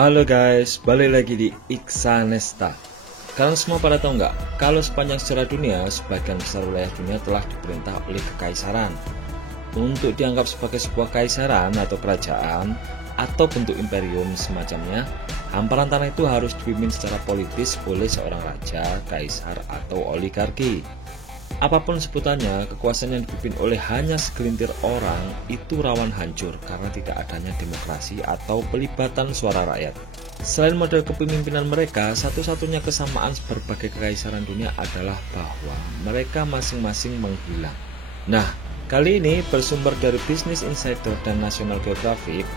Halo guys, balik lagi di Iksanesta. Kalian semua pada tahu nggak, kalau sepanjang sejarah dunia, sebagian besar wilayah dunia telah diperintah oleh kekaisaran. Untuk dianggap sebagai sebuah kaisaran atau kerajaan, atau bentuk imperium semacamnya, hamparan tanah itu harus dipimpin secara politis oleh seorang raja, kaisar, atau oligarki. Apapun sebutannya, kekuasaan yang dipimpin oleh hanya segelintir orang itu rawan hancur karena tidak adanya demokrasi atau pelibatan suara rakyat. Selain model kepemimpinan mereka, satu-satunya kesamaan berbagai kekaisaran dunia adalah bahwa mereka masing-masing menghilang. Nah, kali ini bersumber dari Business Insider dan National Geographic,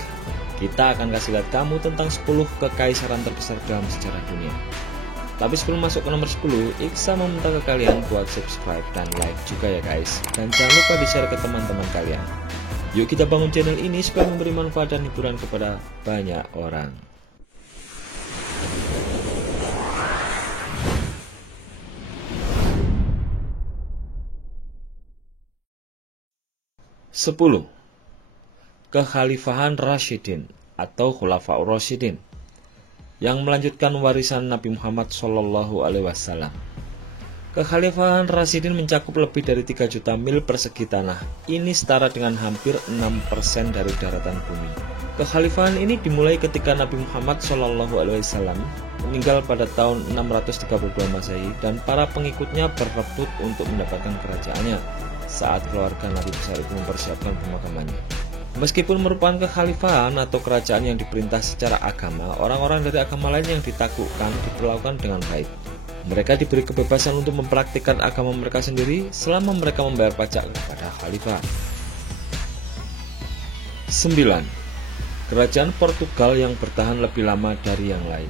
kita akan kasih lihat kamu tentang 10 kekaisaran terbesar dalam sejarah dunia. Tapi sebelum masuk ke nomor 10, Iksa meminta ke kalian buat subscribe dan like juga ya guys. Dan jangan lupa di-share ke teman-teman kalian. Yuk kita bangun channel ini supaya memberi manfaat dan hiburan kepada banyak orang. Sepuluh. Kekhalifahan Rasyidin atau Khulafaur Rasyidin yang melanjutkan warisan Nabi Muhammad SAW. Kekhalifahan Rasyidin mencakup lebih dari 3 juta mil persegi tanah. Ini setara dengan hampir 6% dari daratan bumi. Kekhalifahan ini dimulai ketika Nabi Muhammad SAW meninggal pada tahun 632 Masehi dan para pengikutnya berebut untuk mendapatkan kerajaannya saat keluarga Nabi besar itu mempersiapkan pemakamannya. Meskipun merupakan kekhalifahan atau kerajaan yang diperintah secara agama, orang-orang dari agama lain yang ditaklukkan diperlakukan dengan baik. Mereka diberi kebebasan untuk mempraktikkan agama mereka sendiri selama mereka membayar pajak kepada khalifah. 9. Kerajaan Portugal yang bertahan lebih lama dari yang lain.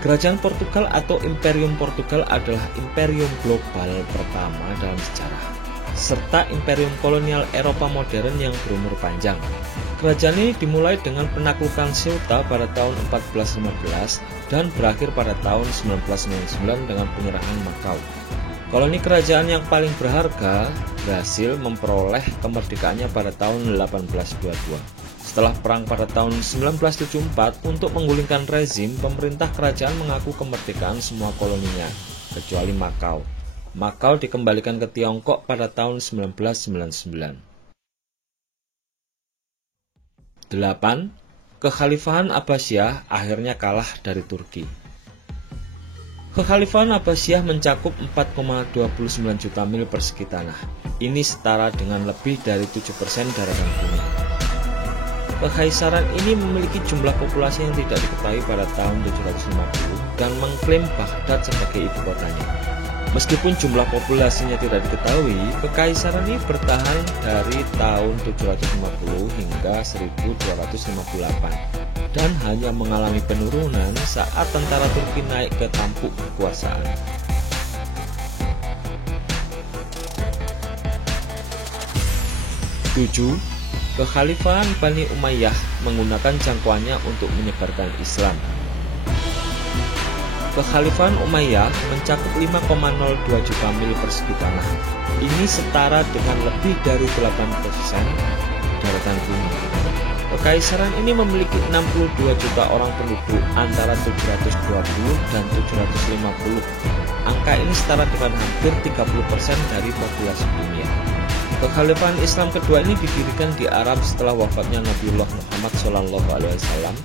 Kerajaan Portugal atau Imperium Portugal adalah imperium global pertama dalam sejarah, serta imperium kolonial Eropa modern yang berumur panjang. Kerajaan ini dimulai dengan penaklukan Ceuta pada tahun 1415 dan berakhir pada tahun 1999 dengan penyerahan Macau. Koloni kerajaan yang paling berharga berhasil memperoleh kemerdekaannya pada tahun 1822. Setelah perang pada tahun 1974, untuk menggulingkan rezim, pemerintah kerajaan mengaku kemerdekaan semua koloninya, kecuali Macau. Macau dikembalikan ke Tiongkok pada tahun 1999. 8. Kekhalifahan Abbasiyah akhirnya kalah dari Turki. Kekhalifahan Abbasiyah mencakup 4,29 juta mil persegi tanah. Ini setara dengan lebih dari 7% daratan bumi. Kekaisaran ini memiliki jumlah populasi yang tidak diketahui pada tahun 750 dan mengklaim Baghdad sebagai ibu kotanya. Meskipun jumlah populasinya tidak diketahui, kekaisaran ini bertahan dari tahun 750 hingga 1258 dan hanya mengalami penurunan saat tentara Turki naik ke tampuk kekuasaan. 7. Kekhalifahan Bani Umayyah menggunakan jangkauannya untuk menyebarkan Islam. Kekhalifahan Umayyah mencakup 5,02 juta mil persegi tanah. Ini setara dengan lebih dari 8% daratan bumi. Kekaisaran ini memiliki 62 juta orang penduduk antara 720 dan 750. Angka ini setara dengan hampir 30% dari populasi dunia. Kekhalifahan Islam kedua ini didirikan di Arab setelah wafatnya Nabiullah Muhammad SAW.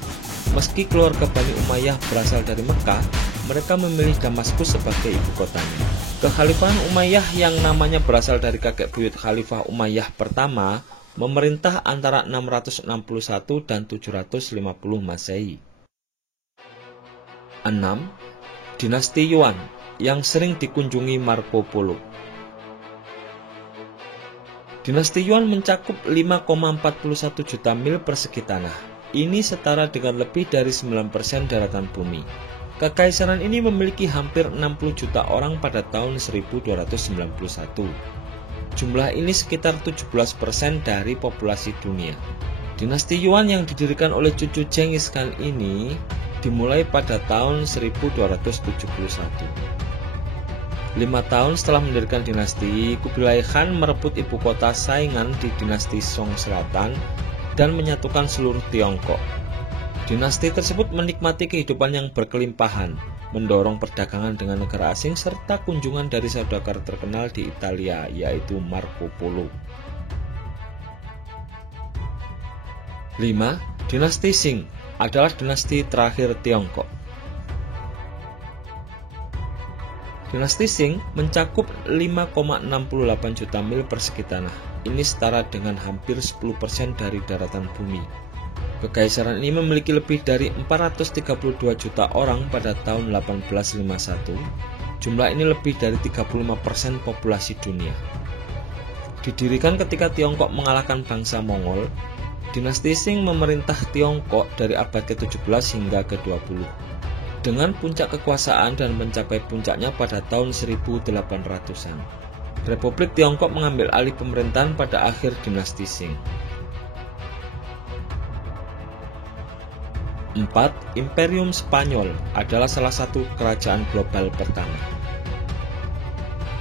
Meski keluarga Bani Umayyah berasal dari Mekah, mereka memilih Damaskus sebagai ibu kotanya. Kekhalifahan Umayyah yang namanya berasal dari kakek buyut Khalifah Umayyah pertama memerintah antara 661 dan 750 Masehi. 6. Dinasti Yuan yang sering dikunjungi Marco Polo. Dinasti Yuan mencakup 5,41 juta mil persegi tanah. Ini setara dengan lebih dari 9% daratan bumi. Kekaisaran ini memiliki hampir 60 juta orang pada tahun 1291. Jumlah ini sekitar 17% dari populasi dunia. Dinasti Yuan yang didirikan oleh cucu Genghis Khan ini dimulai pada tahun 1271. 5 tahun setelah mendirikan dinasti, Kubilai Khan merebut ibu kota saingan di dinasti Song Selatan dan menyatukan seluruh Tiongkok. Dinasti tersebut menikmati kehidupan yang berkelimpahan, mendorong perdagangan dengan negara asing serta kunjungan dari saudagar terkenal di Italia, yaitu Marco Polo. 5. Dinasti Qing adalah dinasti terakhir Tiongkok. Dinasti Qing mencakup 5,68 juta mil persegi tanah. Ini setara dengan hampir 10% dari daratan bumi. Kekaisaran ini memiliki lebih dari 432 juta orang pada tahun 1851. Jumlah ini lebih dari 35% populasi dunia. Didirikan ketika Tiongkok mengalahkan bangsa Mongol, dinasti Qing memerintah Tiongkok dari abad ke-17 hingga ke-20. Dengan puncak kekuasaan dan mencapai puncaknya pada tahun 1800-an. Republik Tiongkok mengambil alih pemerintahan pada akhir dinasti Qing. 4. Imperium Spanyol adalah salah satu kerajaan global pertama.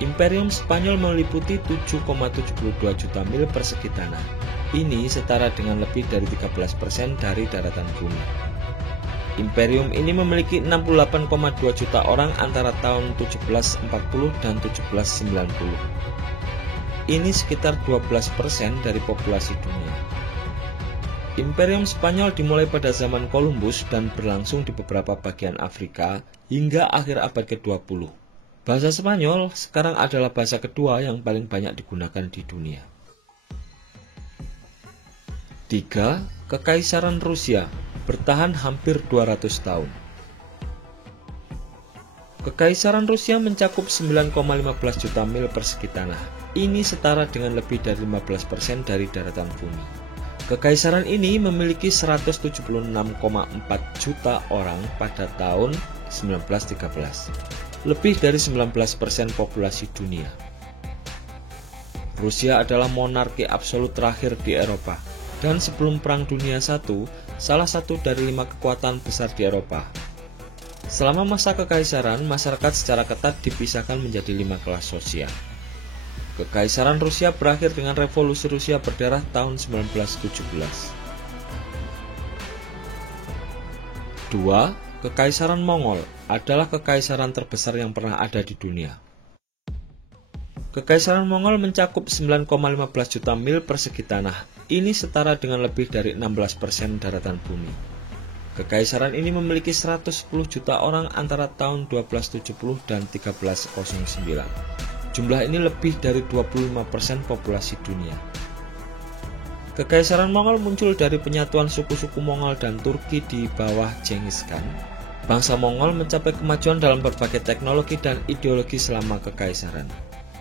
Imperium Spanyol meliputi 7,72 juta mil persegi tanah. Ini setara dengan lebih dari 13% dari daratan bumi. Imperium ini memiliki 68,2 juta orang antara tahun 1740 dan 1790. Ini sekitar 12% dari populasi dunia. Imperium Spanyol dimulai pada zaman Columbus dan berlangsung di beberapa bagian Afrika hingga akhir abad ke-20. Bahasa Spanyol sekarang adalah bahasa kedua yang paling banyak digunakan di dunia. 3. Kekaisaran Rusia bertahan hampir 200 tahun. Kekaisaran Rusia mencakup 9,15 juta mil persegi tanah. Ini setara dengan lebih dari 15% dari daratan bumi. Kekaisaran ini memiliki 176,4 juta orang pada tahun 1913, lebih dari 19% populasi dunia. Rusia adalah monarki absolut terakhir di Eropa, dan sebelum Perang Dunia I, salah satu dari 5 kekuatan besar di Eropa. Selama masa kekaisaran, masyarakat secara ketat dipisahkan menjadi 5 kelas sosial. Kekaisaran Rusia berakhir dengan Revolusi Rusia berdarah tahun 1917. 2. Kekaisaran Mongol adalah kekaisaran terbesar yang pernah ada di dunia. Kekaisaran Mongol mencakup 9,15 juta mil persegi tanah. Ini setara dengan lebih dari 16% daratan bumi. Kekaisaran ini memiliki 110 juta orang antara tahun 1270 dan 1309. Jumlah ini lebih dari 25% populasi dunia. Kekaisaran Mongol muncul dari penyatuan suku-suku Mongol dan Turki di bawah Genghis Khan. Bangsa Mongol mencapai kemajuan dalam berbagai teknologi dan ideologi selama kekaisaran.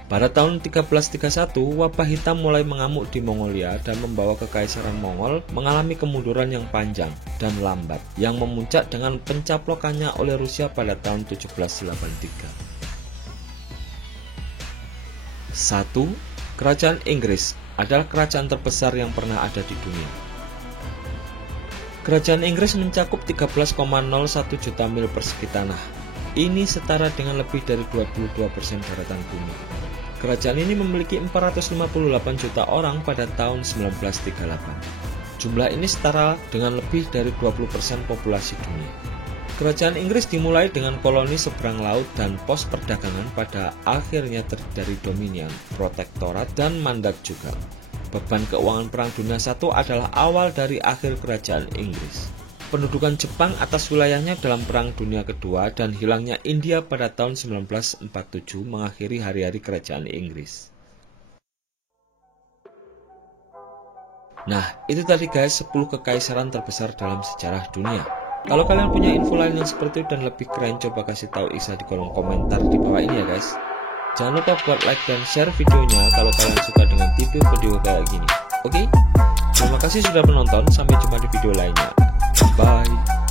Pada tahun 1331, wabah hitam mulai mengamuk di Mongolia dan membawa kekaisaran Mongol mengalami kemunduran yang panjang dan lambat yang memuncak dengan pencaplokannya oleh Rusia pada tahun 1783. 1. Kerajaan Inggris adalah kerajaan terbesar yang pernah ada di dunia. Kerajaan Inggris mencakup 13,01 juta mil persegi tanah. Ini setara dengan lebih dari 22% daratan bumi. Kerajaan ini memiliki 458 juta orang pada tahun 1938. Jumlah ini setara dengan lebih dari 20% populasi dunia. Kerajaan Inggris dimulai dengan koloni seberang laut dan pos perdagangan pada akhirnya terdiri dari dominion, protektorat, dan mandat juga. Beban keuangan Perang Dunia I adalah awal dari akhir kerajaan Inggris. Pendudukan Jepang atas wilayahnya dalam Perang Dunia Kedua dan hilangnya India pada tahun 1947 mengakhiri hari-hari kerajaan Inggris. Nah, itu tadi guys 10 kekaisaran terbesar dalam sejarah dunia. Kalau kalian punya info lain yang seperti itu dan lebih keren, coba kasih tahu Isa di kolom komentar di bawah ini ya guys. Jangan lupa buat like dan share videonya kalau kalian suka dengan video kayak gini. Oke? Terima kasih sudah menonton, sampai jumpa di video lainnya. Bye!